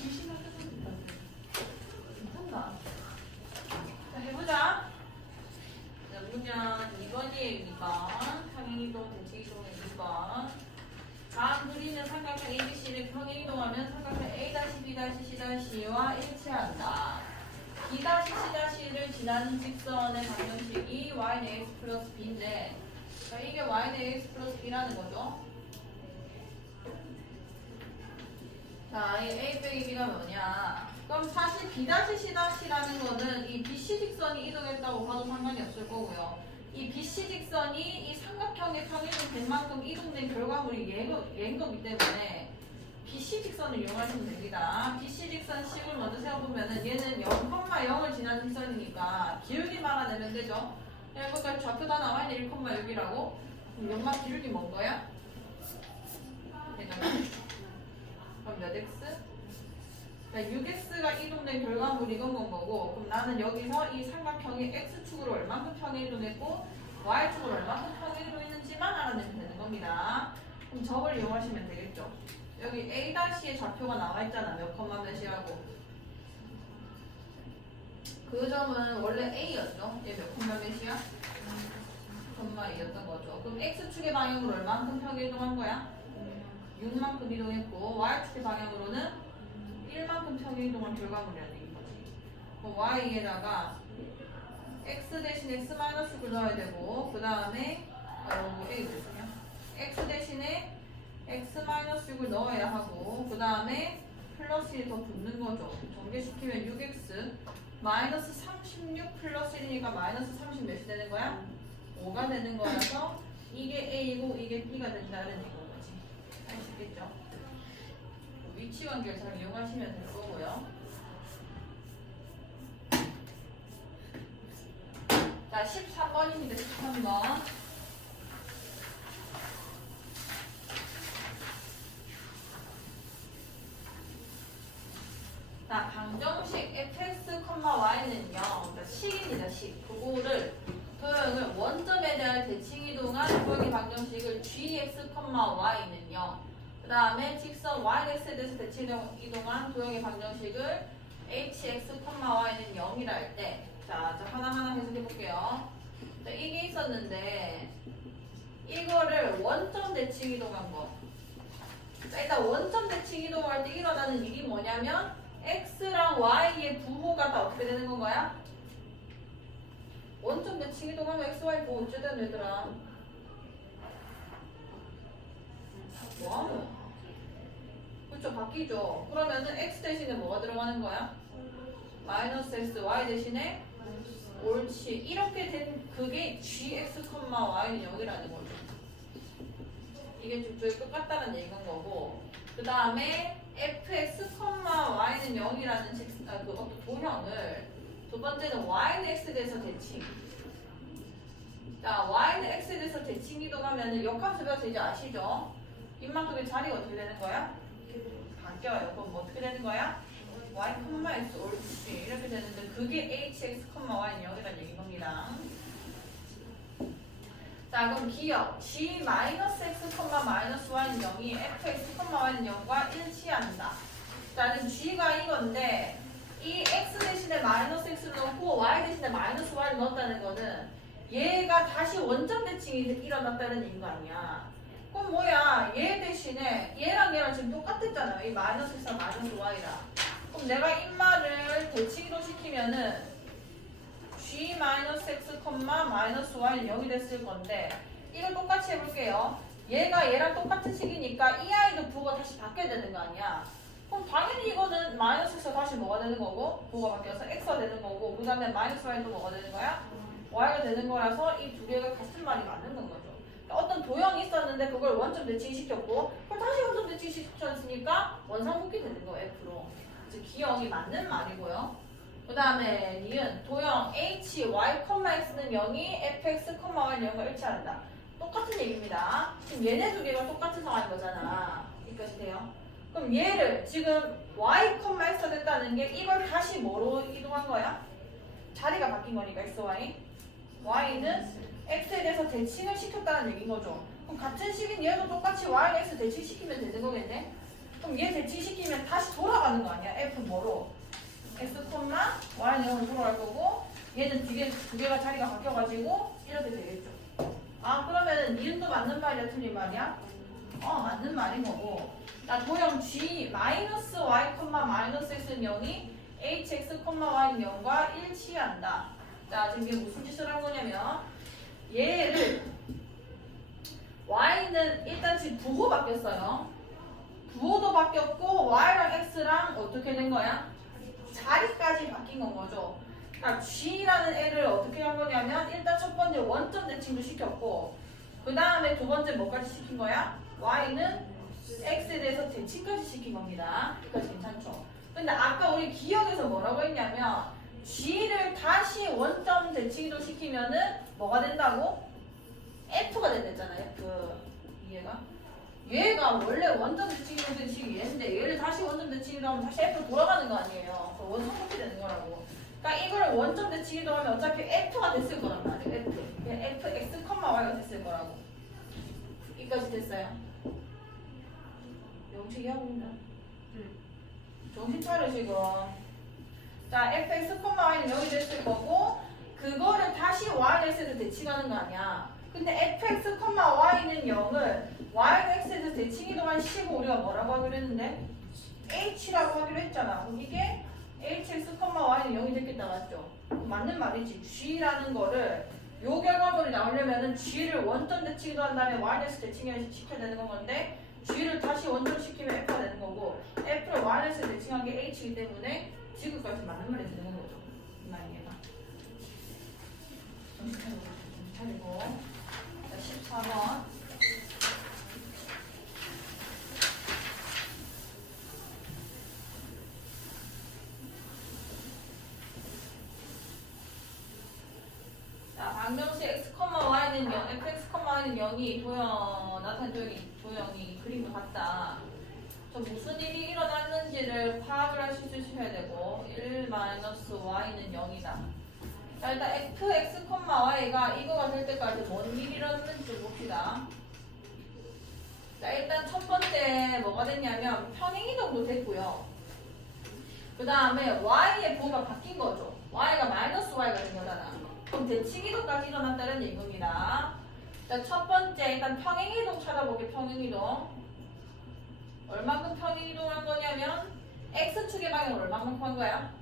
귀신 같은 괜찮나? 자, 해보자. 자, 문장 2번이에요. 2번. 평행이동, 대칭이동의 2번. 다음 그리는 삼각형 ABC를 평행이동하면 삼각형 A-B-C-C와 일치한다. B-C-를 지나는 직선의 방정식이 y는 x 플러스 b인데, 자, 이게 y는 x 플러스 b라는 거죠. 자, 이 A 빼기 B가 뭐냐? 그럼 사실 B-C'라는 거는 이 BC 직선이 이동했다고 봐도 상관이 없을 거고요. 이 BC 직선이 이 삼각형의 평행이 된 만큼 이동된 결과물이 얘인 거기 때문에 BC 직선을 이용하시면 됩니다. BC 직선 식을 먼저 세워보면은 얘는 0,0을 지나는 직선이니까 기울기 말아내면 되죠. 그냥 그러니까 좌표 다 나와 있는 1,6이라고. 그럼 연막 기울기 뭔 거야? 그럼 몇 x? 자, 6x가 이동된 결과물이 이건 건 거고, 그럼 나는 여기서 이 삼각형이 x축으로 얼만큼 평행 이동했고 y축으로 얼만큼 평행 이동했는지만 알아내면 되는 겁니다. 그럼 저걸 이용하시면 되겠죠. 여기 A-의 좌표가 나와 있잖아. 몇 컴마 몇이라고. 그 점은 원래 A였죠. 얘 몇 컴마 몇이야? 2였던 거죠. 그럼 x축의 방향으로 얼만큼 평행 이동한 거야? 6만큼 이동했고 y축의 방향으로는 1만큼 평행 이동한 결과물이라는 얘기인 거지. 그럼 y에다가 x 대신 x-6을 넣어야 되고 그 다음에 a 됐어요. x 대신에 x-6을 넣어야 하고 그 다음에 플러스 1이 더 붙는 거죠. 전개시키면 6x 마이너스 36 플러스 1이니까 마이너스 30 몇이 되는 거야? 5가 되는 거라서 이게 a이고 이게 b가 된다는 얘기인 거지. 알 수 있겠죠? 위치 관계를 잘 이용하시면 될 거고요. 자, 13번입니다. 13번. 자, 방정식 fx, y는요. 그러니까 식입니다. 식. 그거를 도형을 원점에 대한 대칭이동한 도형의 방정식을 gx, y는요. 그 다음에 직선 yx에 대해서 대칭이동한 도형의 방정식을 hx, y는 0이라 할 때, 자, 하나하나 해석해 볼게요. 자, 이게 있었는데 이거를 원점 대칭 이동한 거. 자, 일단 원점 대칭 이동할 때 일어나는 일이 뭐냐면 x랑 y의 부호가 다 어떻게 되는 건가요? 원점 대칭 이동하면 x, y 부호 어째 되는 얘들아? 뭐하노? 그렇죠, 바뀌죠. 그러면은 x 대신에 뭐가 들어가는 거야? 마이너스 x, y 대신에 옳지. 이렇게 된 그게 gx, y는 0이라는 거죠. 이게 저쪽이 똑같다는 얘기인 거고. 그 다음에 fx, y는 0이라는 그 어떤 도형을 두 번째는 y는 x에 대해서 대칭. 자, y는 x에 대해서 대칭 이동하면은 역함수 배워서 이제 아시죠? 입만큼의 자리가 어떻게 되는 거야? 바뀌어요. 그럼 뭐 어떻게 되는 거야? y, x 옳지. 이렇게 되는데 그게 hx, y는 0이라는 얘기인 겁니다. 자, 그럼 기억 g-x, y는 0이 fx, y는 0과 일치한다. 자, 지금 g가 이건데 이 x 대신에 마이너스 x를 넣고 y 대신에 마이너스 y를 넣었다는 거는 얘가 다시 원점 대칭이 일어났다는 얘기인 거 아니야. 그럼 뭐야? 얘 대신에 얘랑 얘랑 지금 똑같았잖아요. 이 마이너스 x랑 마이너스 y랑. 그럼 내가 이 말을 대칭이동 시키면은 g-x, y는 0이 됐을 건데 이걸 똑같이 해볼게요. 얘가 얘랑 똑같은 식이니까 이 아이도 부호가 다시 바뀌어야 되는 거 아니야. 그럼 당연히 이거는 마이너스 x가 다시 뭐가 되는 거고 부호가 바뀌어서 x가 되는 거고 그 다음에 마이너스 y도 뭐가 되는 거야? y가 되는 거라서 이 두 개가 같은 말이 맞는 건 거죠. 어떤 도형이 있었는데 그걸 원점 대칭시켰고 그걸 다시 원점 대칭시켰으니까 원상복귀 되는 거예요. F로. 즉 기형이 맞는 말이고요. 그 다음에 니은 도형 h, y, x는 0이 fx, y는 0과 일치한다. 똑같은 얘기입니다. 지금 얘네 두 개가 똑같은 상황인 거잖아. 여기까지 돼요? 그럼 얘를 지금 y, x가 됐다는 게 이걸 다시 뭐로 이동한 거야? 자리가 바뀐 거니까 x, y. y는 x에 대해서 대칭을 시켰다는 얘기인 거죠. 그럼 같은 식인 얘도 똑같이 y는 x 대칭시키면 되는 거겠네? 그럼 얘 대칭시키면 다시 돌아가 돌아가는 거 아니야? F 뭐로? X, Y는 0으로 돌아갈 거고 얘는 두 개가 자리가 바뀌어가지고 이렇게 되겠죠. 아 그러면은 니은도 맞는 말이야 틀린 말이야? 맞는 말인 거고. 자 도형 G 마이너스 Y, 마이너스 X는 0이 HX, Y는 0과 일치한다. 자 지금 이게 무슨 짓을 한 거냐면 얘를 Y는 일단 지금 부호 바뀌었어요. 부호도 바뀌었고 Y랑 X랑 어떻게 된 거야? 자리까지 바뀐 건 거죠. 그러니까 G라는 애를 어떻게 한 거냐면 일단 첫 번째 원점 대칭도 시켰고 그 다음에 두 번째 뭐까지 시킨 거야? Y는 X에 대해서 대칭까지 시킨 겁니다. 여기까지 괜찮죠? 근데 아까 우리 기억에서 뭐라고 했냐면 G를 다시 원점 대칭도 시키면은 뭐가 된다고? F가 된댔잖아요. 얘가 원래 원점 대칭이동 된 식이 얘인데 얘를 다시 원점 대칭이동 하면 다시 F로 돌아가는 거 아니에요. 그래서 원성분이 되는 거라고. 그러니까 이거를 원점 대칭이동 하면 어차피 F가 됐을 거란 말이에요. F. 그냥 F, X, Y가 됐을 거라고. 여기까지 됐어요. 영식이 하고 있나? 정신 차려 지금. 자, F, X, Y는 여기 됐을 거고 그거를 다시 Y를 X에서 대칭하는 거 아니야. 근데 fx, y는 0을 y는 x에서 대칭이동한 식을 우리가 뭐라고 하기로 했는데 h라고 하기로 했잖아. 그럼 이게 hx, y는 0이 됐겠다 맞죠? 맞는 말이지. g라는 거를 요 결과물이 나오려면은 g를 원점 대칭이동한 다음에 y는 대칭을 시켜야 되는 건데 g를 다시 원점 시키면 f가 되는 거고 f를 y는 대칭한 게 h이기 때문에 지금까지 맞는 말이 되는 거죠. 이 말이야. 정신 차리고. 14번. 자, 방정식 x, y는 0, fx, y는 0이 나타난 도형이 그림과 같다. 저 무슨 일이 일어났는지를 파악을 할 수 있으셔야 되고 1-y는 0이다. 자 일단 fx, y가 이거가 될 때까지 뭔 일이 일어났는지 봅시다. 자 일단 첫 번째 뭐가 됐냐면 평행이동도 됐고요. 그 다음에 y의 부호가 바뀐 거죠. y가 마이너스 y가 된 거잖아. 그럼 대칭이동까지 일어났다는 얘기입니다. 자 첫 번째 일단 평행이동 찾아볼게. 평행이동 얼마큼 평행이동한 거냐면 x축의 방향을 얼마만큼 한 거야?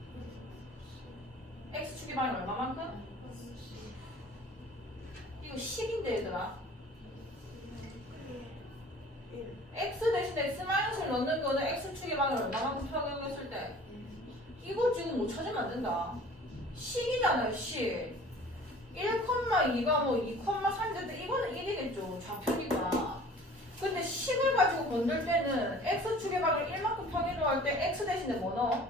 x축의 방향 얼마만큼? 이거 10인데 얘들아 x 대신에 x-를 넣는 거는 x축의 방향 얼마만큼 평행했을 때 이거 지금 못 찾으면 안 된다. 10이잖아요 10 1,2가 뭐 2,3인데 이거는 1이겠죠 좌표니까. 근데 10을 가지고 건들 때는 x축의 방향을 1만큼 평행이동할 때 x 대신에 뭐 넣어?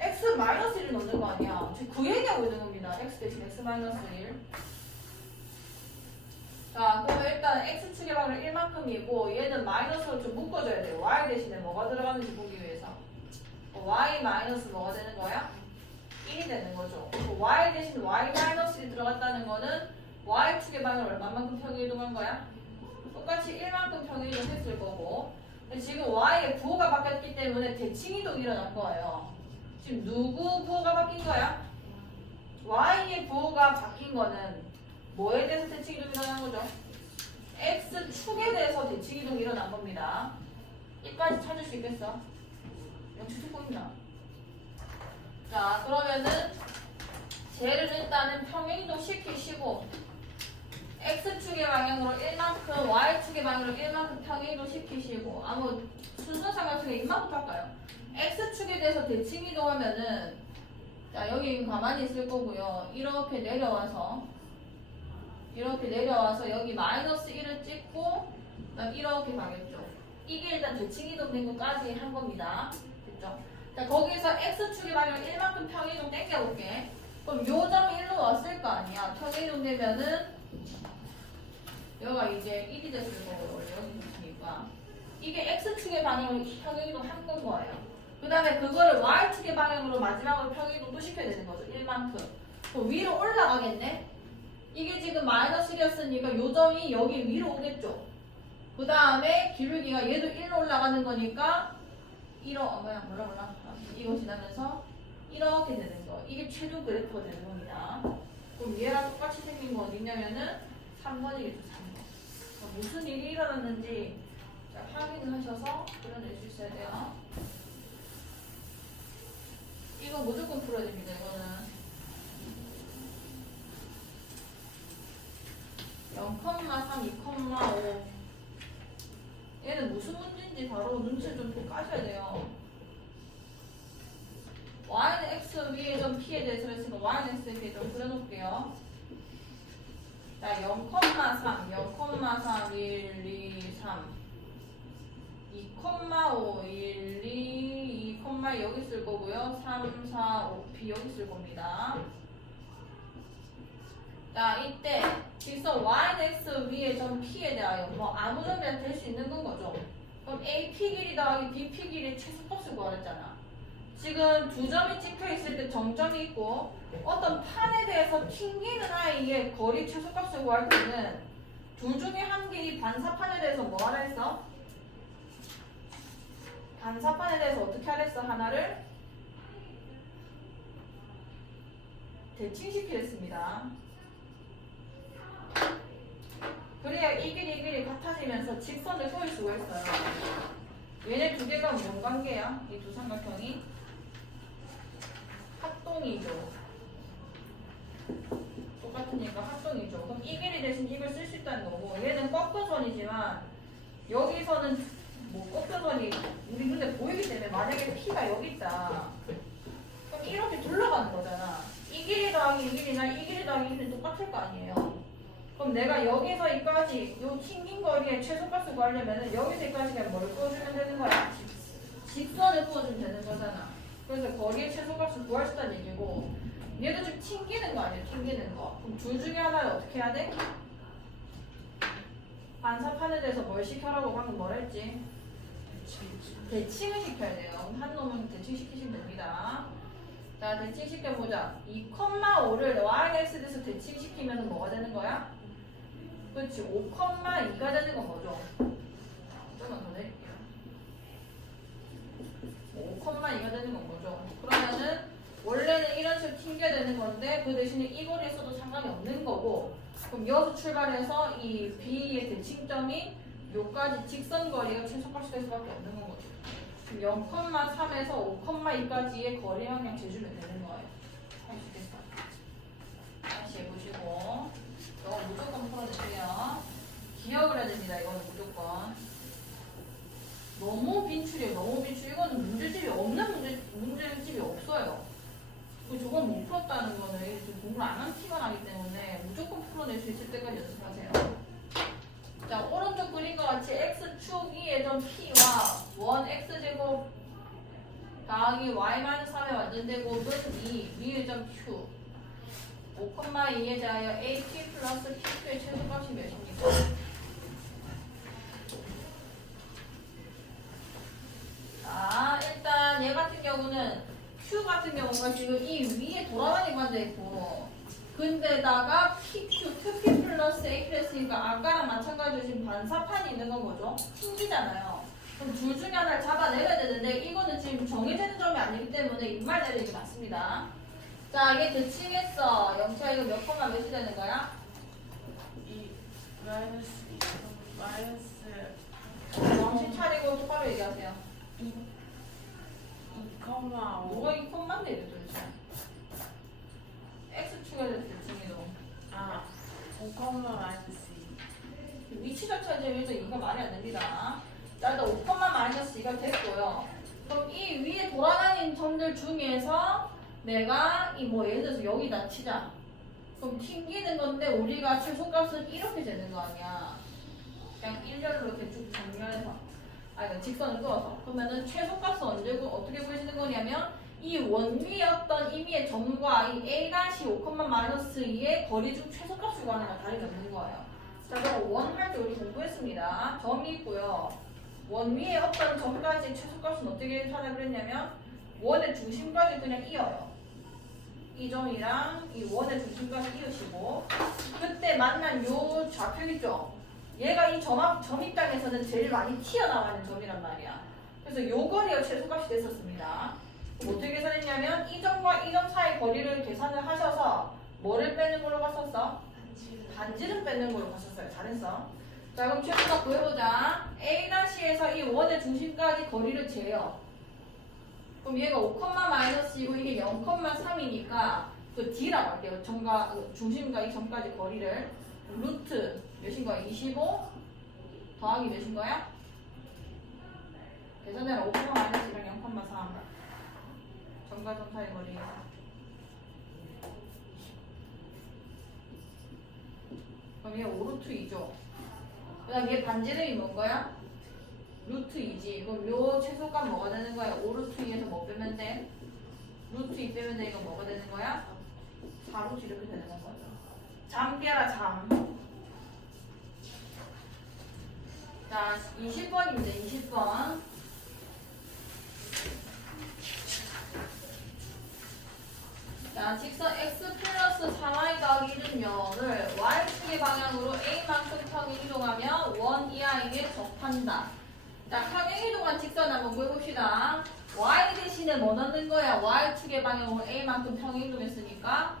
x-1을 넣는 거 아니야. 지금 그 얘기하고 있는 겁니다. x 대신 x-1. 자, 그러면 일단 x축의 방향은 1만큼이고 얘는 마이너스로 좀 묶어줘야 돼요. y 대신에 뭐가 들어가는지 보기 위해서. y 마이너스 뭐가 되는 거야? 1이 되는 거죠. y 대신 y-1이 들어갔다는 거는 y축의 방향을 얼마만큼 평행이동한 거야? 똑같이 1만큼 평행이동했을 거고 근데 지금 y의 부호가 바뀌었기 때문에 대칭이동이 일어난 거예요. 지금 누구 부호가 바뀐 거야? y의 부호가 바뀐 거는 뭐에 대해서 대칭이동이 일어난 거죠? x축에 대해서 대칭이동이 일어난 겁니다. 이까지 찾을 수 있겠어? 역시 듣고 있나? 자 그러면은 쟤를 일단은 평행이동 시키시고 x축의 방향으로 1만큼 y축의 방향으로 1만큼 평행이동 시키시고 아무 순서상 같은 게 이만큼 할까요? x축에 대해서 대칭이동하면은 자 여기 가만히 있을 거고요. 이렇게 내려와서 여기 마이너스 1을 찍고 그다음 이렇게 가겠죠. 이게 일단 대칭이동된 것까지 한 겁니다. 됐죠? 자 거기서 x축의 방향을 1만큼 평행이동 땡겨볼게. 그럼 요 점이 1로 왔을 거 아니야. 평행이동 되면은 여기가 이제 1이 됐을 거고 원래 여기 있으니까 이게 x축의 방향으로 평행이동 한 건 거예요. 그 다음에 그거를 y축의 방향으로 마지막으로 평행이동 또 시켜야 되는 거죠. 1만큼. 그럼 위로 올라가겠네? 이게 지금 마이너스 1이었으니까 요 점이 여기 위로 오겠죠. 그 다음에 기울기가 얘도 1로 올라가는 거니까 이 몰라. 이거 지나면서 이렇게 되는 거. 이게 최종 그래프가 되는 겁니다. 그럼 얘랑 똑같이 생긴 건 어디 있냐면은 3번이겠죠, 3번. 무슨 일이 일어났는지 자, 확인을 하셔서 그려낼 수 있어야 돼요. 이거 무조건 풀어야 됩니다, 이거는. 0,3, 2,5. 얘는 무슨 문제인지 바로 눈치를 좀 까셔야 돼요. y는 x 위에 좀 p에 대해서 했으니까 y는 x에 비해 좀 그려놓을게요. 자, 0,3, 0,3, 1, 2, 3, 2,5, 1, 2, 2, 여기 쓸 거고요. 3, 4, 5, p 여기 쓸 겁니다. 자, 이때 직선 y는 x 위에 점 p에 대하여 뭐 아무 점이나 될 수 있는 건 거죠. 그럼 a p 길이 더하기 b p 길이의 최소값을 구하랬잖아. 지금 두 점이 찍혀 있을 때 정점이 있고 어떤 판에 대해서 튕기는 아이의 거리 최소값을 구할 때는 둘 중에 한 길이 반사판에 대해서 뭐 하라 했어? 반사판에 대해서 어떻게 하라 했어? 하나를 대칭시키랬습니다. 그래야 이 길이 같아지면서 직선을 세울 수가 있어요. 얘네 두 개가 뭔 관계야? 이 두 삼각형이 합동이죠. 똑같으니까 합동이죠. 그럼 이 길이 대신 이걸 쓸 수 있다는 거고, 얘는 꺾여선이지만 여기서는 뭐 꺾여선이 우리 눈에 보이기 때문에 만약에 P가 여기 있다. 그럼 이렇게 둘러가는 거잖아. 이 길이 더하기 이 길이나 이 길이 더하기 이 길이 똑같을 거 아니에요. 그럼 내가 여기서 이까지 요 튕긴 거리의 최소값을 구하려면 여기서 이까지 그냥 뭘 구워주면 되는 거야? 직선을 구워주면 되는 거잖아. 그래서 거리의 최소값을 구할 수 있다는 얘기고, 얘도 지금 튕기는 거 아니에요? 튕기는 거. 그럼 둘 중에 하나를 어떻게 해야 돼? 반사판에 대해서 뭘 시켜라고 방금 뭘 했지? 대칭을 시켜야 돼요. 한 놈은 대칭시키시면 됩니다. 자, 대칭시켜보자. 2,5를 yx 대해서 대칭시키면 뭐가 되는 거야? 그렇지, 5,2가 되는 건 뭐죠? 조금만 더 내릴게요. 5,2가 되는 건 뭐죠? 그러면은 원래는 이런 식으로 튕겨야 되는 건데 그 대신에 이 거리에 써도 상관이 없는 거고, 그럼 여기서 출발해서 이 B의 대칭점이 요까지 직선 거리가 최소값이 될 수밖에 없는 건 거죠. 지금 0,3에서 5,2까지의 거리 방향 재주면 되는 거예요. 할 수 있겠어요? 다시 해보시고, 이거 무조건 풀어내세요. 기억을 해야 됩니다. 이거는 무조건. 너무 빈출이에요. 너무 빈출. 이거는 문제집이 없는 문제집이 없어요. 저건 못 풀었다는 거는 공부를 안 한 티가 나기 때문에 무조건 풀어낼 수 있을 때까지 연습하세요. 자, 오른쪽 그림과 같이 x축 2의 점 p와 원 x제곱 더하기 y-3의 완전제곱은 2 위의 점 q 5,2에 대하여 ap 플러스 pq의 최소값이 몇입니까? 자, 일단 얘 같은 경우는 Q 같은 경우가 지금 이 위에 돌아다니고 앉아있고, 근데다가 PQ, QP 플러스 AP 했으니까 아까랑 마찬가지로 지금 반사판이 있는 건 뭐죠? 튕기잖아요. 그럼 둘 중에 하나를 잡아내야 되는데 이거는 지금 정해지는 점이 아니기 때문에 입말 내리는 게 맞습니다. 자, 얘 대칭했어. 영차 이거 몇 콤마 몇이 되는 거야? 정신 차리고 똑바로 얘기하세요. 2,5. 뭐가 이 콤마인데 이래 도대체? X축에 대해서 대칭해도 아, 5,-2. 위치 자체에서 이거 말이 안 됩니다. 자, 일단 5,-2가 됐고요. 그럼 이 위에 돌아다니는 점들 중에서 내가 이 뭐 예를 들어서 여기다 치자. 그럼 튕기는 건데 우리가 최소값은 이렇게 되는 거 아니야. 그냥 일렬로 이렇게 쭉 정렬해서, 그러니까 직선을 그어서. 그러면은 최소값은 언제고 어떻게 보여지는 거냐면 이 원위였던 임의의 점과 이 A-5,-2의 거리 중 최소값을 구하는 건 다름이 없는 거예요. 자, 그럼 원 할 때 우리 공부했습니다. 점이 있고요. 원위의 어떤 점까지 최소값은 어떻게 찾아 그랬냐면 원의 중심까지 그냥 이어요. 이 점이랑 이 원의 중심까지 이으시고, 그때 만난 요 좌표 있죠? 얘가 이 점 입장에서는 제일 많이 튀어나가는 점이란 말이야. 그래서 요 거리가 최소값이 됐었습니다. 그럼 어떻게 계산했냐면 이 점과 이 점 사이 거리를 계산을 하셔서 뭐를 빼는 걸로 갔었어? 반지름 빼는 걸로 갔었어요. 잘했어. 자, 그럼 최소값 구해보자. A'에서 이 원의 중심까지 거리를 재요. 그럼 얘가 5, 마이너스이고 이게 0,3이니까 그 D라고 할게요. 점과 중심과 이 점까지 거리를 루트 몇인 거야? 25 더하기 몇인 거야? 계산해라. 5, 마이너스랑 0,3 점과 점 사이 거리. 그럼 얘 5루트 2죠. 그 다음 얘 반지름이 뭔 거야? 루트 2지. 그럼 요 최소값 뭐가 되는 거야? 5루트 2에서 뭐 빼면 돼? 루트 2 빼면 돼. 이거 뭐가 되는 거야? 4루트 이렇게 되는 거죠. 잠 깨라 잠. 자, 20번입니다. 20번. 자, 직선 x 플러스 4y 더하기 1은 0을 y축의 방향으로 a만큼 평행 이동하며 원 이하에게 접한다. 자, 평행 이동한 직선 한번 구해봅시다. y 대신에 뭐 넣는 거야? y축의 방향으로 a만큼 평행 이동했으니까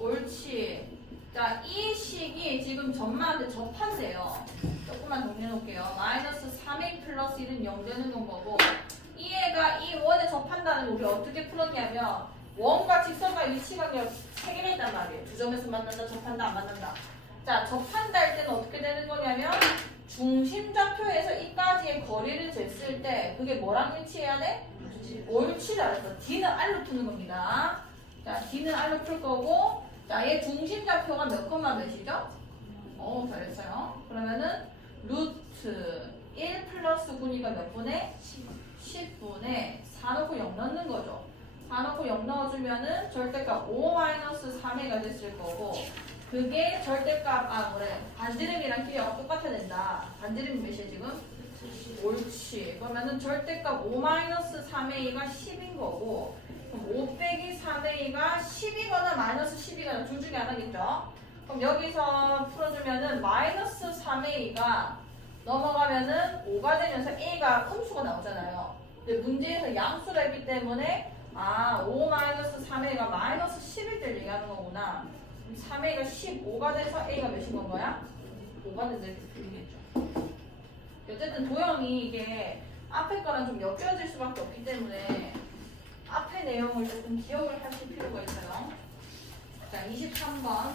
옳지. 자, 이 식이 지금 점만한테 접한대요. 조금만 정리해놓을게요. 마이너스 3a 플러스 1은 0 되는 건 거고 이 애가 이 원에 접한다는 걸 우리 어떻게 풀었냐면 원과 직선과 위치관계를 해결했단 말이에요. 두 점에서 만난다, 접한다, 안 만난다. 자, 접한다 할 때는 어떻게 되는 거냐면 중심좌표에서 이까지의 거리를 쟀을 때 그게 뭐랑 일치해야 돼? 옳지 잘했어. D는 R로 푸는 겁니다. 자, D는 R로 풀 거고 자, 얘 중심좌표가 몇 콤마 몇이죠? 잘했어요. 그러면은 루트 1 플러스 9니까 몇 분의? 10분의 4 넣고 0 넣는 거죠. 4 넣고 0 넣어주면은 절대값 5-3a가 됐을 거고 그게 절대값, 반지름이랑 기호가 똑같아야 된다. 반지름이 몇이야 지금? 옳지. 그러면은 절대값 5-3a가 10인 거고 그럼 5 빼기 3a가 10이거나 마이너스 10이거나 둘 중에 하나겠죠? 그럼 여기서 풀어주면은 마이너스 3a가 넘어가면은 5가 되면서 a가 음수가 나오잖아요. 근데 문제에서 양수를 했기 때문에 5-3a가 마이너스 10일 때를 얘기하는 거구나. 3a가 15가 돼서 a가 몇인 건 거야? 5가 된다 이렇게 풀리겠죠. 어쨌든 도형이 이게 앞에 거랑 좀 엮여질 수밖에 없기 때문에 앞에 내용을 조금 기억을 하실 필요가 있어요. 자, 23번.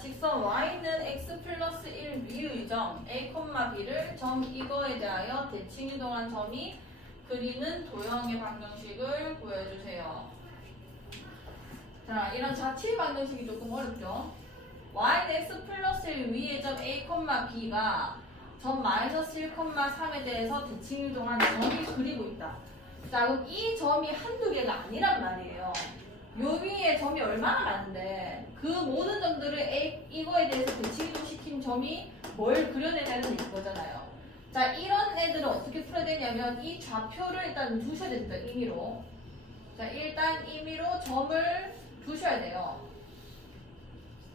직선 y는 x 플러스 1 위의 점 a, b를 점 이거에 대하여 대칭 이동한 점이 그리는 도형의 방정식을 구해주세요. 자, 이런 자취 방정식이 조금 어렵죠. y는 x 플러스 1 위의 점 a, b가 점 마이너스 1, 3에 대해서 대칭 이동한 점이 그리고 있다. 자, 그럼 이 점이 한두 개가 아니란 말이에요. 요 위에 점이 얼마나 많은데 그 모든 점들을 이거에 대해서 대칭 이동시킨 점이 뭘 그려내냐는 거잖아요. 자, 이런 애들은 어떻게 풀어야 되냐면 이 좌표를 일단 두셔야 됩니다. 임의로. 자, 일단 임의로 점을 두셔야 돼요.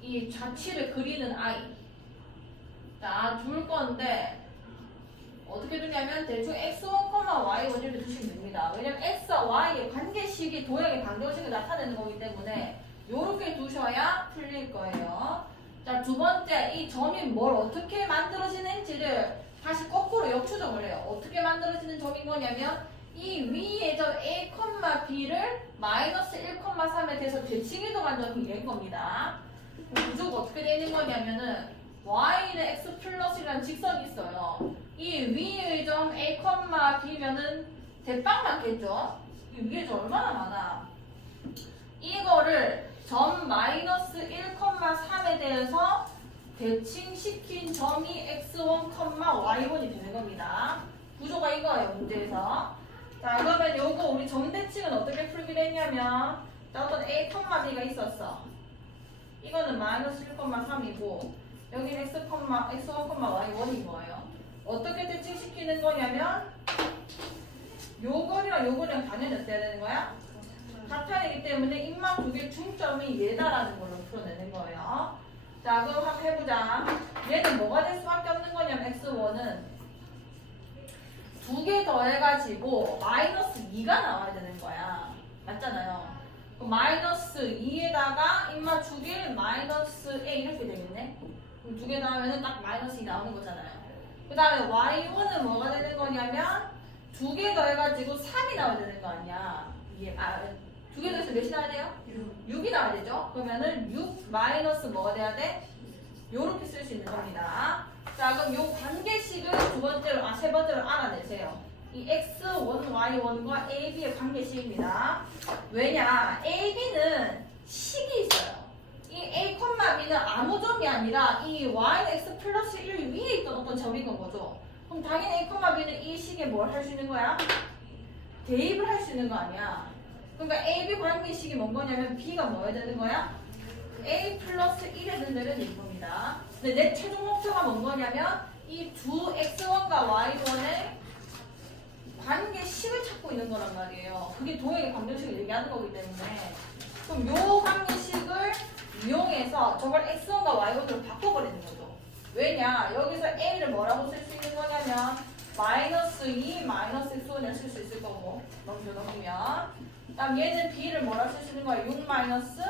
이 좌치를 그리는 아이. 자, 둘 건데 어떻게 두냐면 대충 x1, y1 이렇게 두시면 됩니다. 왜냐면 x와 y의 관계식이 도형의 방정식을 나타내는 거기 때문에 이렇게 두셔야 풀릴 거예요. 자, 두 번째 이 점이 뭘 어떻게 만들어지는지를 다시 거꾸로 역추적을 해요. 어떻게 만들어지는 점인 거냐면 이 위에 점 a, b를 마이너스 1, 3에 대해서 대칭 이동한 점이 된 겁니다. 구조가 어떻게 되는 거냐면은 y는 x 플러스라는 직선이 있어요. 이 위의 점 a, b면은 대빵 많겠죠? 이 위에 점 얼마나 많아? 이거를 점 마이너스 1, 3에 대해서 대칭시킨 점이 x1, y1이 되는 겁니다. 구조가 이거예요, 문제에서. 자, 그러면 요거 우리 점 대칭은 어떻게 풀기로 했냐면 자, 어떤 a, b가 있었어. 이거는 마이너스 1, 3이고 여기는 x1, y1이 뭐예요? 어떻게 대칭시키는 거냐면 요거랑 요거랑 당연히 어때야 되는 거야? 같아야 되기 때문에 인마 두 개 중점이 얘다라는 걸로 풀어내는 거예요. 자, 그럼 한번 해보자. 얘는 뭐가 될 수밖에 없는 거냐면 x1은 두 개 더해가지고 마이너스 2가 나와야 되는 거야. 맞잖아요. 그럼 마이너스 2에다가 인마 주길 마이너스 a 이렇게 되겠네. 그럼 두 개 더하면 딱 마이너스 2 나오는 거잖아요. 그 다음에 y1은 뭐가 되는 거냐면 두 개 더해가지고 3이 나와야 되는 거 아니야. 두 개 더해서 몇이 나와야 돼요? 6이 나와야 되죠? 그러면은 6 마이너스 뭐가 돼야 돼? 요렇게 쓸 수 있는 겁니다. 자, 그럼 요 관계식을 세 번째로 알아내세요. 이 x1, y1과 ab의 관계식입니다. 왜냐? ab는 식이 있어요. 이 a, b는 아무 점이 아니라 이 y, x 플러스 1 위에 있던 어떤 점인 건 거죠. 그럼 당연히 a, b는 이 식에 뭘 할 수 있는 거야? 대입을 할 수 있는 거 아니야. 그러니까 AB 관계식이 뭔 거냐면 B가 뭐여야 되는 거야? A 플러스 1에 된다는 얘기입니다. 근데 내 최종 목표가 뭔 거냐면 이 두 X1과 Y1의 관계식을 찾고 있는 거란 말이에요. 그게 동행의 방정식을 얘기하는 거기 때문에 그럼 요 관계식을 이용해서 저걸 X1과 Y1으로 바꿔버리는 거죠. 왜냐? 여기서 A를 뭐라고 쓸 수 있는 거냐면 마이너스 2 마이너스 X1을 쓸 수 있을 거고 넘기면 그다음 얘는 B를 뭐라 쓸 수 있는 거야? 6 마이너스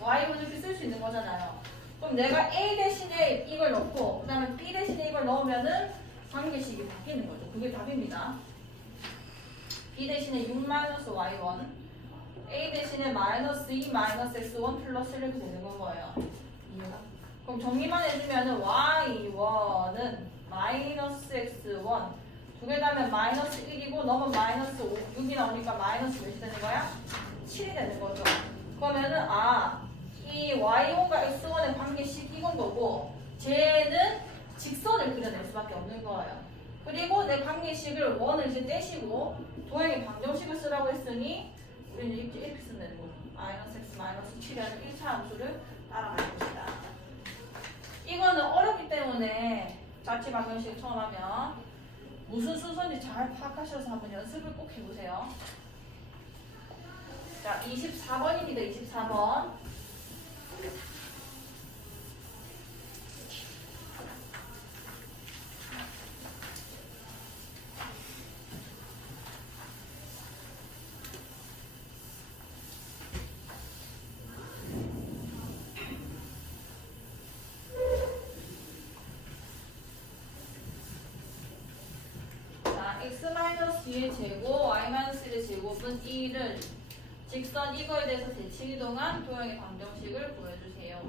Y1 이렇게 쓸 수 있는 거잖아요. 그럼 내가 A 대신에 이걸 넣고 그 다음에 B 대신에 이걸 넣으면은 관계식이 바뀌는 거죠. 그게 답입니다. B 대신에 6 마이너스 Y1 A 대신에 마이너스 2 마이너스 X1 플러스 1 이렇게 되는 건 거예요. 이해가? 그럼 정리만 해주면은 Y1은 마이너스 X1 두 개 다면 마이너스 1이고 넘은 마이너스 6이 나오니까 마이너스 몇이 되는 거야? 7이 되는 거죠. 그러면은 이 y1과 x1의 관계식 이건 거고 쟤는 직선을 그려낼 수밖에 없는 거예요. 그리고 내 관계식을 1을 이제 떼시고 도형의 방정식을 쓰라고 했으니 우리는 이렇게 쓰는 거죠. 마이너스 x 마이너스 7이라는 1차 함수를 따라갈 겁니다. 이거는 어렵기 때문에 자취 방정식 처음 하면 무슨 순서인지 잘 파악하셔서 한번 연습을 꼭 해보세요. 자, 24번입니다. 24번. x-2의 제곱, y-1의 제곱은 1을 직선 이거에 대해서 대칭이동한 도형의 방정식을 보여주세요.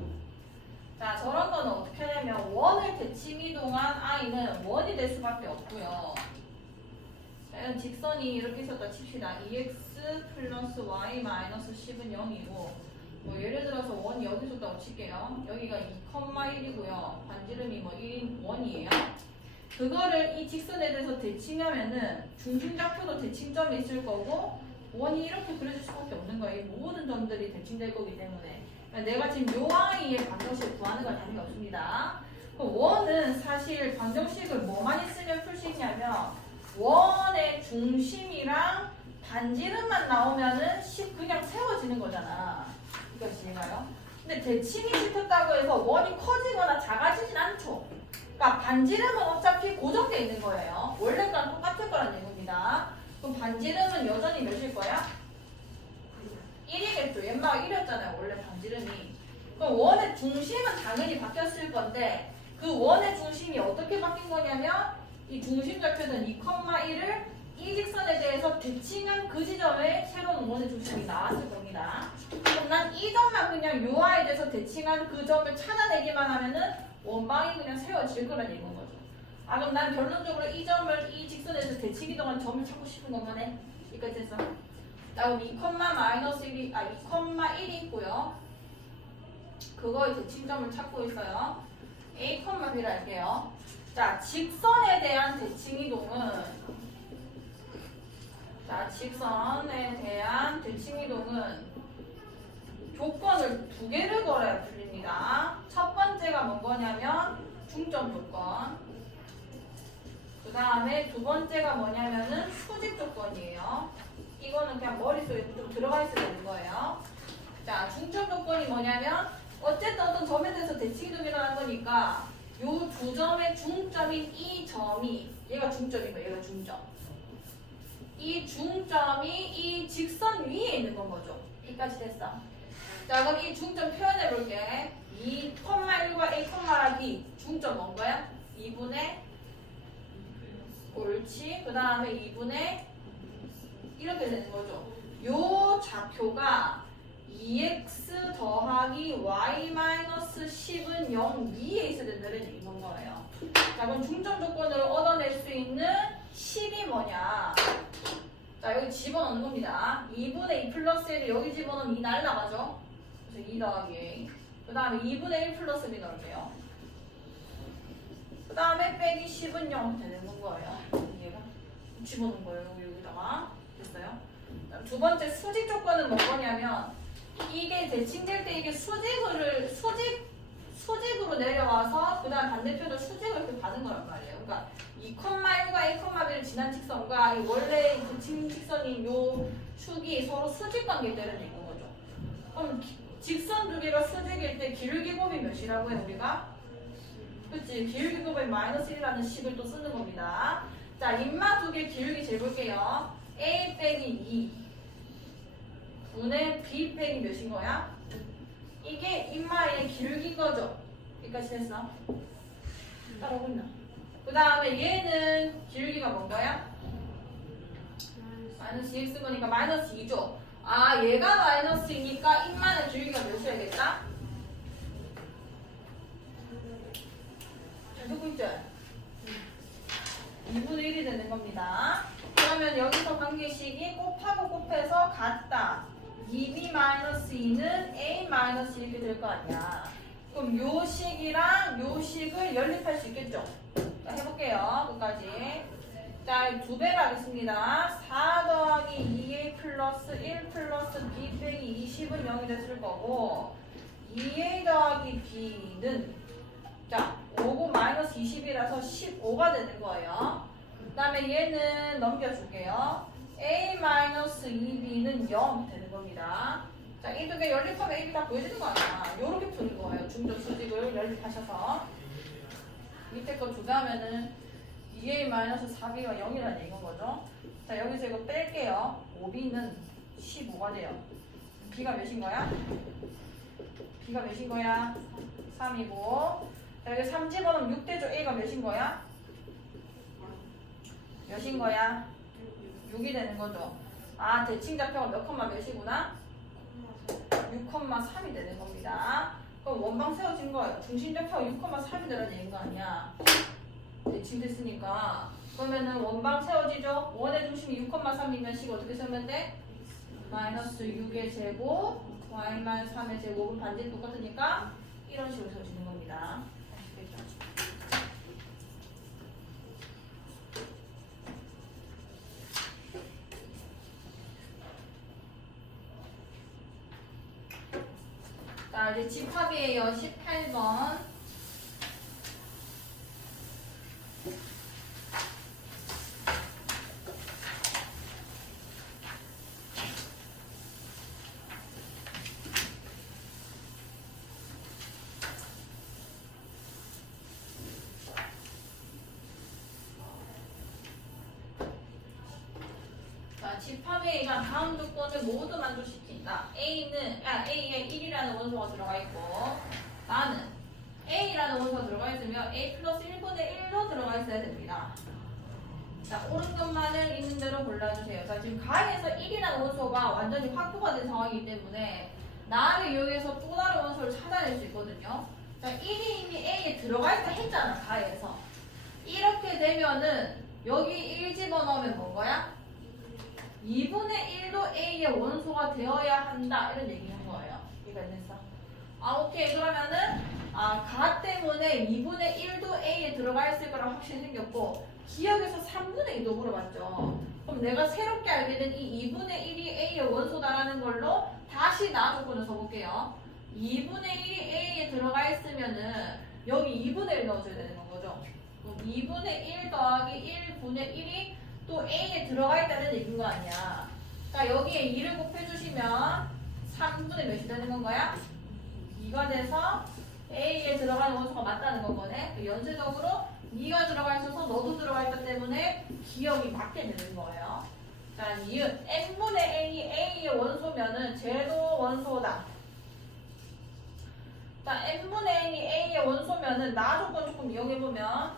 자, 저런 거는 어떻게 하냐면 원을 대칭이동한 i는 원이 될 수밖에 없고요. 자, 직선이 이렇게 있었다 칩시다. 2x 플러스 y 마이너스 10은 0이고 뭐 예를 들어서 원이 여기 있었다고 칠게요. 여기가 2,1이고요. 반지름이 뭐 1인 원이에요. 그거를 이 직선에 대해서 대칭하면은 중심좌표도 대칭점이 있을 거고 원이 이렇게 그려질 수밖에 없는 거예요. 이 모든 점들이 대칭될 거기 때문에 그러니까 내가 지금 요 아이의 방정식을 구하는 건 답이 없습니다. 그럼 원은 사실 방정식을 뭐 많이 쓰면 풀 수 있냐면 원의 중심이랑 반지름만 나오면은 그냥 세워지는 거잖아. 이것이가요? 근데 대칭이 시켰다고 해서 원이 커지거나 작아지진 않죠. 그러니까 반지름은 어차피 고정되어 있는 거예요. 원래랑 똑같을 거라는 얘기입니다. 그럼 반지름은 여전히 몇일 거야? 1이겠죠. 옛말에 1이었잖아요. 원래 반지름이. 그럼 원의 중심은 당연히 바뀌었을 건데 그 원의 중심이 어떻게 바뀐 거냐면 이 중심좌표는 2,1을 이 직선에 대해서 대칭한 그 지점에 새로운 원의 중심이 나왔을 겁니다. 그럼 난 이 점만 그냥 요 아이에 대해서 대칭한 그 점을 찾아내기만 하면은 원방이 그냥 세워질 거란 얘기인 거죠. 그럼 난 결론적으로 이 점을 이 직선에서 대칭이동한 점을 찾고 싶은 것만 해. 여기까지 됐어. 그럼 2,1이 있고요. 그거의 대칭점을 찾고 있어요. A, B를 할게요. 자, 직선에 대한 대칭이동은 조건을 두 개를 걸어야 풀립니다. 첫 번째가 뭔 거냐면 중점 조건. 다음에 두 번째가 뭐냐면은 수직 조건이에요. 이거는 그냥 머릿속에 좀 들어가 있어야 되는 거예요. 자, 중점 조건이 뭐냐면 어쨌든 어떤 점에 대해서 대칭이 좀 일어난 거니까 요 두 점의 중점인 이 점이 얘가 중점이고 얘가 중점. 이 중점이 이 직선 위에 있는 건 거죠. 여기까지 됐어. 자, 그럼 이 중점 표현해 볼게. 2,1과 a, b 중점 뭔 거야? 2분의 옳지. 그 다음에 2분의 이렇게 되는 거죠. 요 좌표가 2x 더하기 y 마이너스 10은 0 위에 있어야 된다는 얘기인 거예요. 자, 그럼 중점 조건으로 얻어낼 수 있는 10이 뭐냐? 자, 여기 집어넣는 겁니다. 2분의 2 플러스 1을 여기 집어넣으면 2 날라가죠? 그래서 2 더하기 a. 그 다음에 2분의 1 플러스 b 넣을게요. 그 다음에 빼기 10은 0 되는 거예요. 얘가 집어넣은 거예요. 여기다가. 됐어요? 두 번째 수직 조건은 뭐 거냐면 이게 대칭될 때 이게 수직으로 내려와서 그 다음 반대편으로 수직을 이렇게 가는 거란 말이에요. 그러니까 2,1과 a,b를 지난 직선과 이 원래 그 직선인 요 축이 서로 수직 관계에 때려져 있는 거죠. 그럼 직선 두 개가 수직일 때 기울기 곱이 몇이라고 해요, 우리가? 그치? 기울기 곱이 마이너스 1이라는 식을 또 쓰는 겁니다. 자, 인마 두 개 기울기 재볼게요. a 빼기 2 분의 b 빼기 몇인 거야? 이게 인마의 기울기인 거죠. 여기까지 됐어. 따라오고 있나? 그 다음에 얘는 기울기가 뭔 거야? 마이너스 2x 거니까 마이너스 2죠. 아, 얘가 마이너스이니까 인마는 기울기가 몇이어야겠다? 잘 듣고 있죠? 2분의 1이 되는 겁니다. 그러면 여기서 관계식이 곱하고 곱해서 같다. 2b-2는 a- 이렇게 될 거 아니야. 그럼 요 식이랑 요 식을 연립할 수 있겠죠? 자, 해볼게요. 끝까지. 자, 두 배를 하겠습니다. 4 더하기 2a 플러스 1 플러스 b 빼기 20은 0이 됐을 거고 2a 더하기 b는 자, 5고 마이너스 20이라서 15가 되는 거예요. 그 다음에 얘는 넘겨줄게요. a-2b는 0 되는 겁니다. 자, 이 두 개 연립하면 a, b 다 보여지는 거 아니야. 요렇게 푸는 거예요. 중점 수직을 연립하셔서. 밑에 거 조사하면은 2a-4b가 0이라는 얘기인 거죠. 자, 여기서 이거 뺄게요. 5b는 15가 돼요. b가 몇인 거야? b가 몇인 거야? 3이고. 자, 여기 3 집어넣으면 6 되죠. a가 몇인 거야? 몇인 거야? 6이 되는 거죠. 아, 대칭 좌표가 몇 컴마 몇이구나? 6,3이 되는 겁니다. 그럼 원방 세워진 거예요. 중심 좌표가 6,3이 되라는 얘기인 거 아니야? 대칭 됐으니까. 그러면은 원방 세워지죠? 원의 중심이 6,3이면 식 어떻게 세우면 돼? 마이너스 6의 제곱, y-3의 제곱은 반지 똑같으니까 이런 식으로 세워지는 겁니다. 자, 이제 집합이에요. 18번. 자, 집합A가 다음 조건을 모두 만족시킨다. A에 1이라는 원소가 들어가 있고 나는 A라는 원소가 들어가 있으면 A 플러스 1분의 1로 들어가 있어야 됩니다. 자, 옳은 것만을 있는 대로 골라주세요. 자, 지금 가에서 1이라는 원소가 완전히 확보가 된 상황이기 때문에 나를 이용해서 또 다른 원소를 찾아낼 수 있거든요. 자, 1이 이미 A에 들어가 있다 했잖아, 가에서. 이렇게 되면은 여기 1 집어넣으면 뭔 거야? 2분의 1도 A의 원소가 되어야 한다. 이런 얘기한 거예요. 이해가 됐어? 아, 오케이. 그러면은, 가 때문에 2분의 1도 A에 들어가 있을 거랑 확실히 생겼고, 기억에서 3분의 2도 물어봤죠. 그럼 내가 새롭게 알게 된 이 2분의 1이 A의 원소다라는 걸로 다시 나 조건을 써볼게요. 2분의 1이 A에 들어가 있으면은, 여기 2분의 1 넣어줘야 되는 거죠. 그럼 2분의 1 더하기 1분의 1이 또 A에 들어가 있다는 얘기인 거 아니야. 그러니까 여기에 2를 곱해주시면 3분의 몇이 되는 건 거야? 2가 돼서 A에 들어가는 원소가 맞다는 건 거네. 연쇄적으로 2가 들어가 있어서 너도 들어가 있기 때문에 기억이 맞게 되는 거예요. 자, 니은 n분의 n이 A의 원소면은 쟤도 원소다. 자, n분의 n이 A의 원소면은 나 조건 조금 이용해보면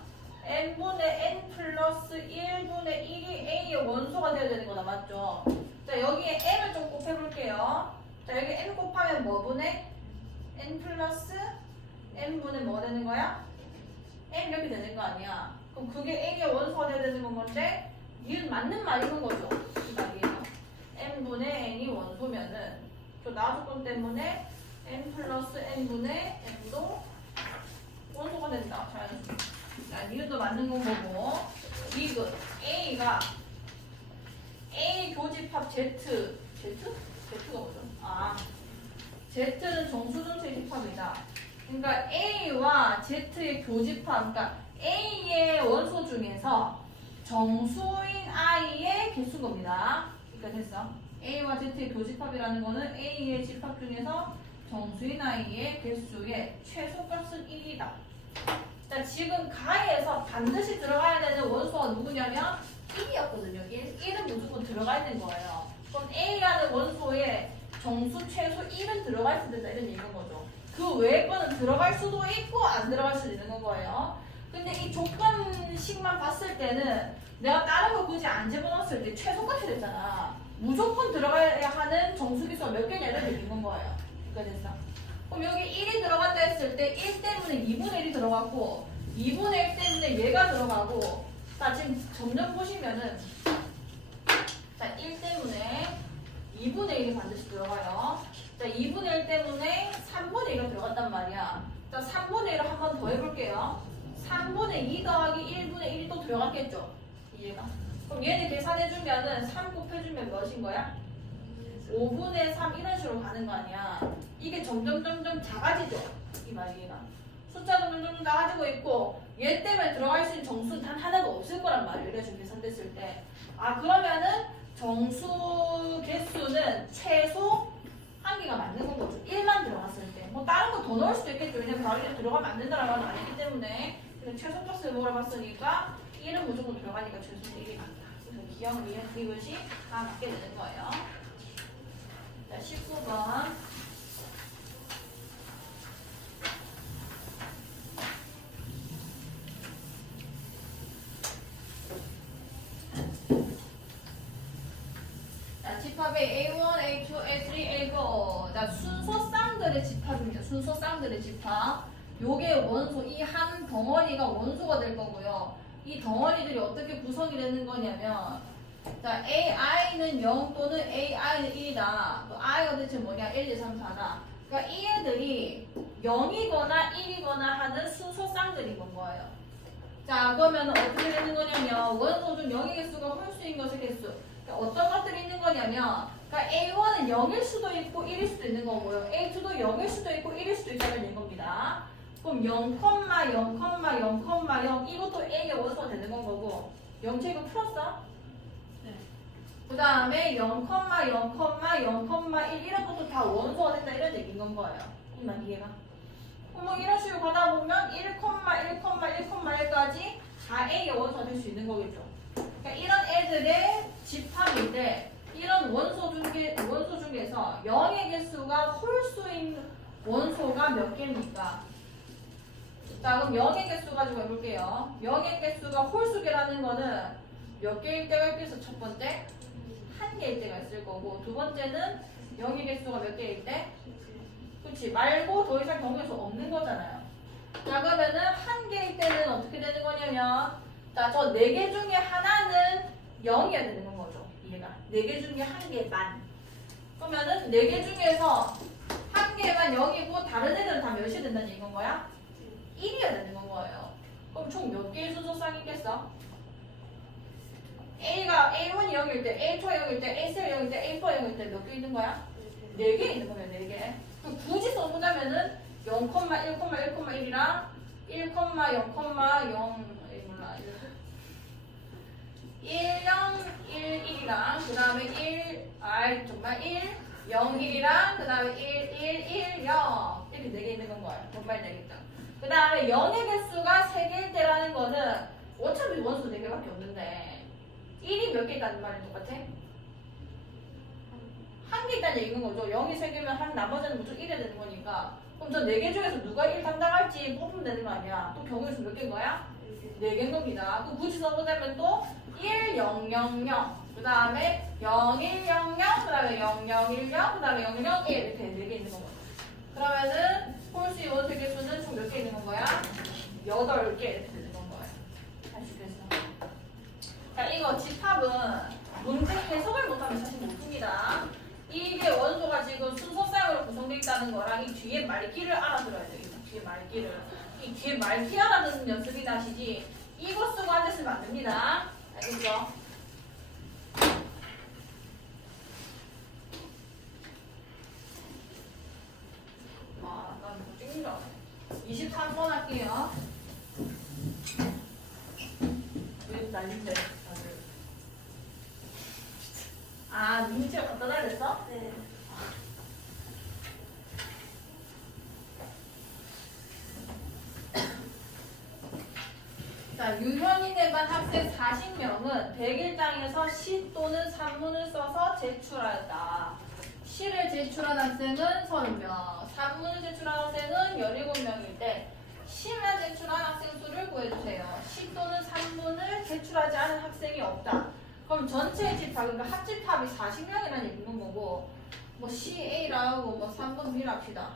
n분의 n 플러스 1분의 1이 A의 원소가 되어야 되는 거다. 맞죠? 자, 여기에 n을 좀 곱해볼게요. 자, 여기 n 곱하면 뭐 분의? n 플러스 n분의 뭐 되는 거야? n 이렇게 되는 거 아니야. 그럼 그게 A의 원소가 되어야 되는 건 건데 이은 맞는 말인 거죠. 이 말이에요. n분의 n이 원소면은 저 나 조건 때문에 n 플러스 n분의 n도 원소가 된다. 자연스럽게. 자, 니은도 맞는 건 거고 이은 A가 A 교집합 Z Z가 뭐죠? 아, Z는 정수전체 집합이다. 그러니까 A와 Z의 교집합, 그러니까 A의 원소 중에서 정수인 I의 개수인 겁니다. 그러니까 됐어. A와 Z의 교집합이라는 거는 A의 집합 중에서 정수인 I의 개수의 최소값은 1이다. 자, 지금 가에서 반드시 들어가야 되는 원소가 누구냐면 1이었거든요. 1은 무조건 들어가야 되는 거예요. 그럼 A라는 원소에 정수 최소 1은 들어가 있어야 된다. 이런 얘기인 거죠. 그 외의 거는 들어갈 수도 있고 안 들어갈 수도 있는 거예요. 근데 이 조건식만 봤을 때는 내가 다른 거 굳이 안 집어넣었을 때 최소값이 됐잖아. 무조건 들어가야 하는 정수기수가 몇 개냐 이런 얘기인 거예요. 그러니까 됐어. 그럼 여기 1이 들어갔다 했을 때 1 때문에 2분의 1이 들어갔고 2분의 1 때문에 얘가 들어가고 자, 지금 점점 보시면은 자, 1 때문에 2분의 1이 반드시 들어가요. 자, 2분의 1 때문에 3분의 1가 들어갔단 말이야. 자, 3분의 1을 한 번 더 해볼게요. 3분의 2 더하기 1분의 1이 또 들어갔겠죠? 이해가? 그럼 얘를 계산해주면은 3 곱해주면 몇인 거야? 5분의 3 이런 식으로 가는 거 아니야. 이게 점점 작아지죠? 이 말이야. 숫자 점점 작아지고 있고 얘 때문에 들어갈 수 있는 정수는 단 하나도 없을 거란 말이에요. 이래 좀 계산됐을 때. 아, 그러면은 정수 개수는 최소 한 개가 맞는 건 거죠. 1만 들어갔을 때. 뭐 다른 거 더 넣을 수도 있겠죠. 왜냐면 바로 이렇게 들어가면 안 된다는 건 아니기 때문에. 그래서 최소값을 물어봤으니까 1은 무조건 들어가니까 최소는 1이 맞다. 그래서 기억, 이것이 다 맞게 되는 거예요. 자, 19번. 자, 집합의 A1, A2, A3, A4. 자, 순서 쌍들의 집합입니다. 순서 쌍들의 집합. 요게 원소, 이 한 덩어리가 원소가 될 거고요. 이 덩어리들이 어떻게 구성이 되는 거냐면, 자, AI는 0 또는 AI는 1이다. 또 I가 대체 뭐냐? 1, 2, 3, 4다. 그러니까 이 애들이 0이거나 1이거나 하는 순서 쌍들인 건 거예요. 자, 그러면 어떻게 되는 거냐면, 원소 중 0의 개수가 홀수인 것의 개수. 그러니까 어떤 것들이 있는 거냐면, 그러니까 A1은 0일 수도 있고 1일 수도 있는 거고요. A2도 0일 수도 있고 1일 수도 있다는 겁니다. 그럼 0, 0, 0, 이것도 A의 원소가 되는 건 거고 0채 이거 풀었어? 네. 그 다음에 0, 1 이런 것도 다 원소가 된다 이런 얘기인 건 거예요. 이만 이해가? 그럼 뭐 이런 식으로 가다 보면 1,1,1,1까지 다 A의 원소가 될 수 있는 거겠죠. 그러니까 이런 애들의 집합인데 이런 원소 중에서 0의 개수가 홀수인 원소가 몇 개입니까? 자, 그럼 0의 개수 가지고 해볼게요. 0의 개수가 홀수계라는 거는 몇 개일 때가 있겠어? 첫 번째, 한 개일 때가 있을 거고, 두 번째는 0의 개수가 몇 개일 때? 그렇지, 말고 더 이상 경우에서 없는 거잖아요. 자, 그러면은 한 개일 때는 어떻게 되는 거냐면, 자, 저 4개 중에 하나는 0이어야 되는 건 거죠. 이해가? 4개 중에 한 개만. 그러면은 4개 중에서 한 개만 0이고 다른 애들은 다 몇이 된다는 얘기인 거야? 1이어야 되는 건 거예요. 그럼 총 몇 개의 순서쌍이 있겠어? A1이 0일 때, A2가 0일 때, A3가 0일 때, A4가 0일 때 몇 개 있는 거야? 4개 있는 거예요, 4개. 그럼 굳이 써보자면은 0,1,1,1이랑 1,0,0,0 하나, 1, 0, 1, 1이랑 그 다음에 1, 정말 1, 0, 1이랑 그 다음에 1, 1, 1, 0 이렇게 4개 있는 건 거예요. 정말 4개죠. 그 다음에 0의 개수가 3개일 때라는 거는 어차피 원수 4개밖에 없는데 1이 몇 개 있다는 말이 똑같아? 한 개 있다는 얘기인 거죠. 0이 3개면 나머지는 무조건 1이 되는 거니까 그럼 저 4개 중에서 누가 1 담당할지 뽑으면 되는 거 아니야. 또 경우에서 몇 개인 거야? 4개인 겁니다. 그럼 굳이 써보자면 또 1, 0, 0, 0, 그 다음에 0, 1, 0, 0, 그 다음에 0, 0, 1, 0, 그 다음에 0, 0, 1 이렇게 4개 있는 거거든. 그러면은 홀수 원수 개수는 총 몇 개 있는 건 거야? 8개 이렇게 되는 건 거예요. 아시겠어요? 자, 이거 집합은 문제 해석을 못하면 사실 못 풉니다. 이게 원소가 지금 순서상으로 구성되어 있다는 거랑 이 뒤에 말귀를 알아들어야 돼요. 이 뒤에 말귀를. 이 뒤에 말귀 알아듣는 연습이나 하시지 이거 쓰고 앉으시면 안 됩니다. 알겠죠? 아, 난 이거 찍는 줄 알았네. 23번 할게요. 왜 난린데? 아, 민지가 갖다 달랬어? 네. 자, 유형인의 반 학생 40명은 100일장에서 시 또는 산문을 써서 제출하였다. 시를 제출한 학생은 30명, 산문을 제출한 학생은 17명일 때 시만 제출한 학생 수를 구해주세요. 시 또는 산문을 제출하지 않은 학생이 없다. 그럼 전체 집합, 그러니까 합집합이 40명이라는 얘기는 거고 뭐 C, A라고 뭐 3번 B를 합시다.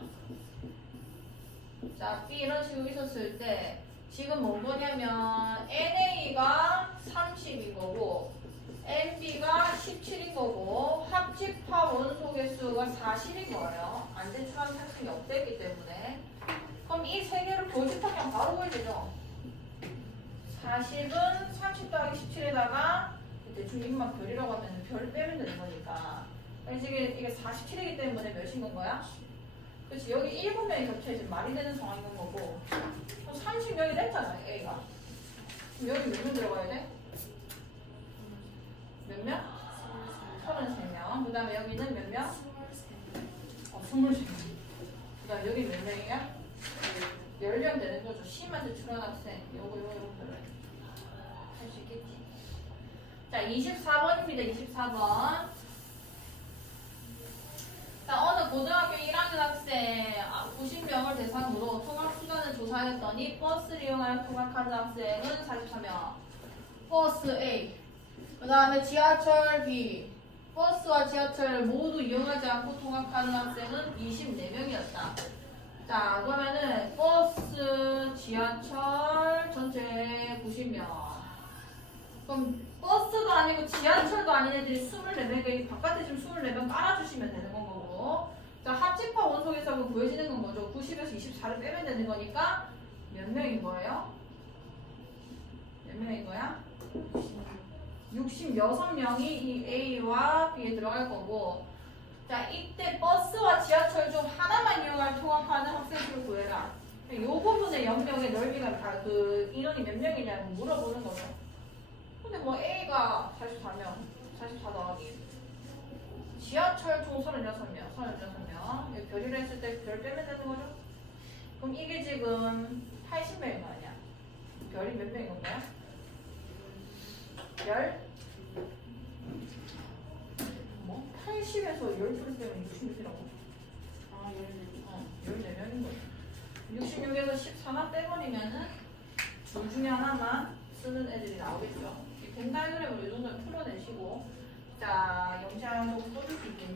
자, B 이런 식으로 있었을 때 지금 뭔 거냐면 NA가 30인 거고 NB가 17인 거고 합집합 원소 개수가 40인 거예요. 안 제출하는 학생이 없댔기 때문에 그럼 이 세 개를 교집합하면 바로 보여지죠. 40은 30 더하기 17에다가 대충 입만 별이라고 하면 별을 빼면 되는 거니까 지금 이게 47이기 때문에 몇인 건 거야? 그렇지. 여기 7명이 겹쳐야지 말이 되는 상황인 거고 30명이 됐잖아 A가. 그럼 여기 몇 명 들어가야 돼? 몇 명? 33명. 그 다음에 여기는 몇 명? 23명. 그 다음에 여기 몇 명이야? 10명 되는 거죠. C만 제출한 학생. 요거 별로 할 수 있겠지. 자, 24번입니다. 24번. 자, 어느 고등학교 1학년 학생 90명을 대상으로 통학수단을 조사했더니 버스를 이용하여 통학하는 학생은 44명. 버스 A. 그 다음에 지하철 B. 버스와 지하철을 모두 이용하지 않고 통학하는 학생은 24명이었다. 자, 그러면은 버스, 지하철 전체 90명. 그럼 버스도 아니고 지하철도 아닌 애들이 24명이 바깥에 지금 24명 깔아주시면 되는 건 거고. 자, 합집합 원소 개수가 구해지는 건 뭐죠? 90에서 24를 빼면 되는 거니까 몇 명인 거예요? 몇 명인 거야? 66명이 이 A와 B에 들어갈 거고. 자, 이때 버스와 지하철 중 하나만 이용할 통학하는 학생 수를 구해라. 이 부분의 연명의 넓이가 다 그 인원이 몇 명이냐고 물어보는 거죠. 근데 뭐 A가 44명, 44 더하기 지하철 총 36명, 36명. 여기 별이를 했을 때 별 빼면 되는 거죠? 그럼 이게 지금 80명인 거 아니야? 별이 몇 명인 건가요? 별? 뭐? 80에서 10% 빼면 66이라고? 아, 14명인 거죠. 66에서 14만 빼버리면은 둘 중에 하나만 쓰는 애들이 나오겠죠. 이 벤 다이그램을 이 정도는 풀어내시고 자, 영상도 써줄 수 있겠네요.